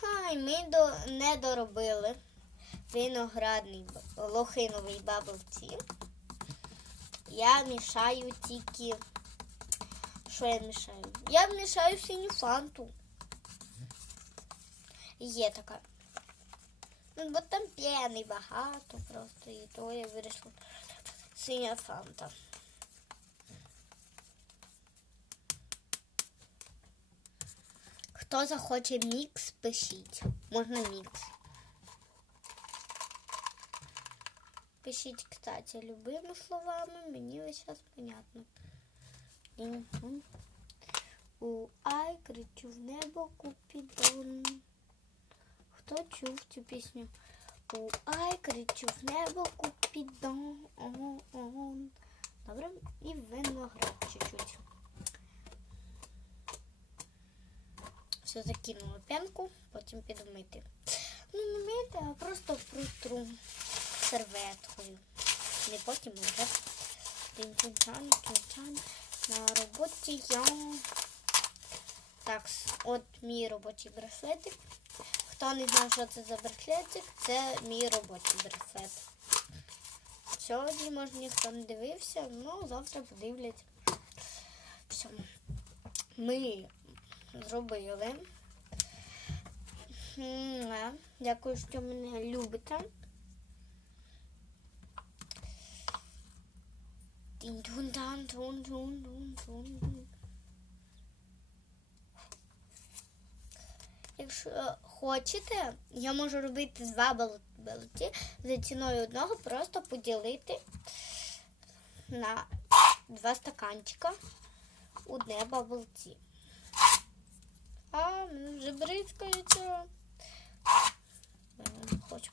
Хай, ми до, не доробили виноградний лохиновий баблці. Я мішаю тільки. Що я мішаю? Я мішаю синю фанту. Є така. Ну, бо там п'яний багато просто, і то я вирішила синя фанта. Хто захоче мікс, пишіть. Можна мікс. Пишіть, кстати, любими словами, мені весь час понятно. У ай кричу в небо купідон. Хто чув цю пісню? У ай кричу в небо купідон. Он. Добре, і виноград чуть-чуть. Все закинула п'янку, потім піду мити. Ну, не мити, а просто протру серветкою. Не потім вже. Тин-тин-чан, тин-чан. На роботі я. Так, от мій робочий браслетик. Хто не знає, що це за браслетик, це мій робочий браслет. Сьогодні, може, ніхто не дивився, ну завтра подивляться. Все. Ми зробили. Дякую, що мене любите. Якщо хочете, я можу робити два бал- балоті за ціною одного, просто поділити на два стаканчика одне баблці. А, мене вже бризкається. Я не хочу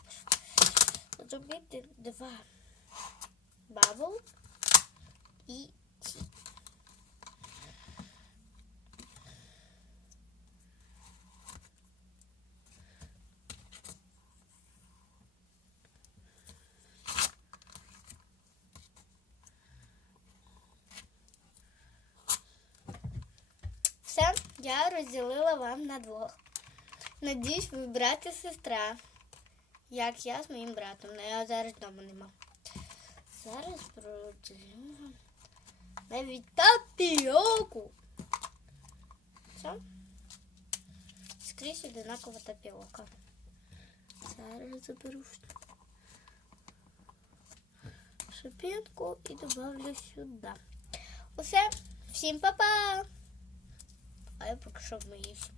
зробити два бабл і ті. Все, я розділила вам на двох. Надіюсь, ви брат і сестра. Як я з моїм братом. Ну, я зараз вдома нема. Зараз проділю вам навіть тапіоку. Все. Скрізь одинакова тапіока. Зараз заберу шипінку і добавлю сюди. Усе. Всім па-па! А я поки що вмиюся.